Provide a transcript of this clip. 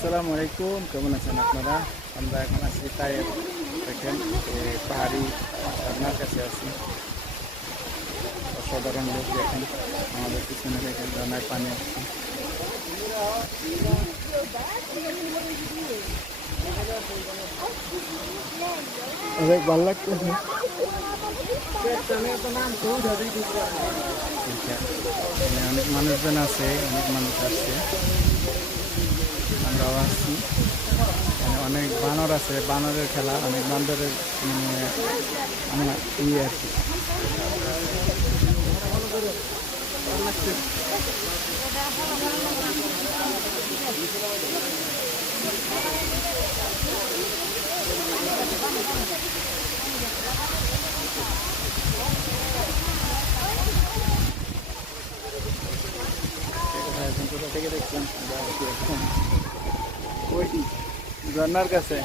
আসসালামু আলাইকুম কেমন আছেন আপনারা আমরা এখন আছি তাই দেখেন এ, পাহাড়ি ঝর্নার কাছে আছি অসাধারণ লোক দেখেন আমাদের পিছনে দেখেন ঝর্নায় পানি আসছে অনেক ভালো লাগতেছে এখানে অনেক মানুষজন আছে অনেক মানুষ আসছে আমরাও আসছি এখানে অনেক বানর আছে, বানরের খেলা, অনেক বান্দরের মানে ইয়ে আর কি থেকে দেখছেন। ওই ঝর্নার কাছে।